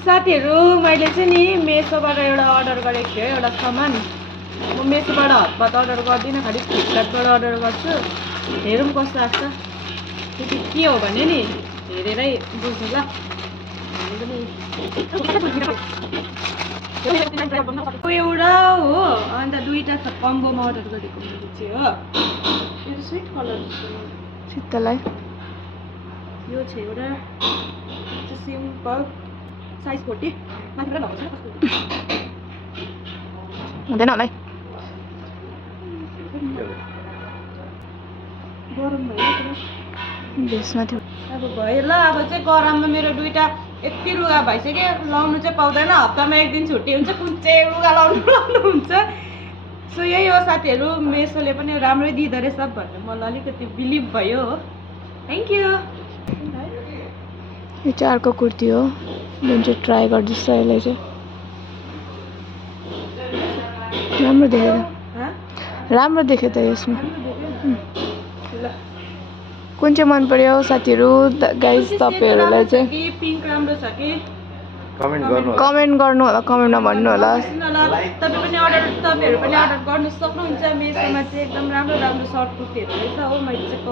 साथीहरु मैले चाहिँ नि मेसोबाट एउटा अर्डर गरेको थिएँ एउटा सामान म मेसोबाट हतपत अर्डर गर्दिन खालि फ्लिपकार्टबाट अर्डर गर्छु हेरौँ कस्तो लाग्छ त्यो के हो भने नि हेरेरै बुझ्नु ल एउटा हो अन्त दुईटा छ कम्बोमा अर्डर गरेको मैले चाहिँ हो यो स्विट कलर सित्तलाई यो छ एउटा सिम्पल साइज 40 माथिबाट लगाउँछ कस्तो हुँदैन होला है गरम भयो बेसमा थियो अब भयो ल अब चाहिँ गरममा मेरो दुईटा यति लुगा भइसक्यो लाउनु चाहिँ पाउँदैन हप्तामा एक दिन छुट्टी हुन्छ कुन चाहिँ लुगा लाउनुहुन्छ सो यही हो साथीहरू मेसोले पनि राम्रै दिँदो रहेछ भन्ने मलाई अलिकति बिलिभ भयो हो थ्याङ्क यू यो चाहिँ अर्को कुर्ती हो जुन चाहिँ ट्राई गर्दैछ यसलाई चाहिँ राम्रो देख्यो त यसमा कुन चाहिँ मन पर्यो साथीहरू गाइस तपाईहरुलाई चाहिँ पिङ्क राम्रो छ कि कमेन्ट गर्नु होला कमेन्टमा भन्नु होला तपाईहरु पनि अर्डर गर्न सक्नुहुन्छ मेसोमा चाहिँ एकदम राम्रो राम्रो सर्ट कुर्तीहरु रहेछ हो मैले चाहिँ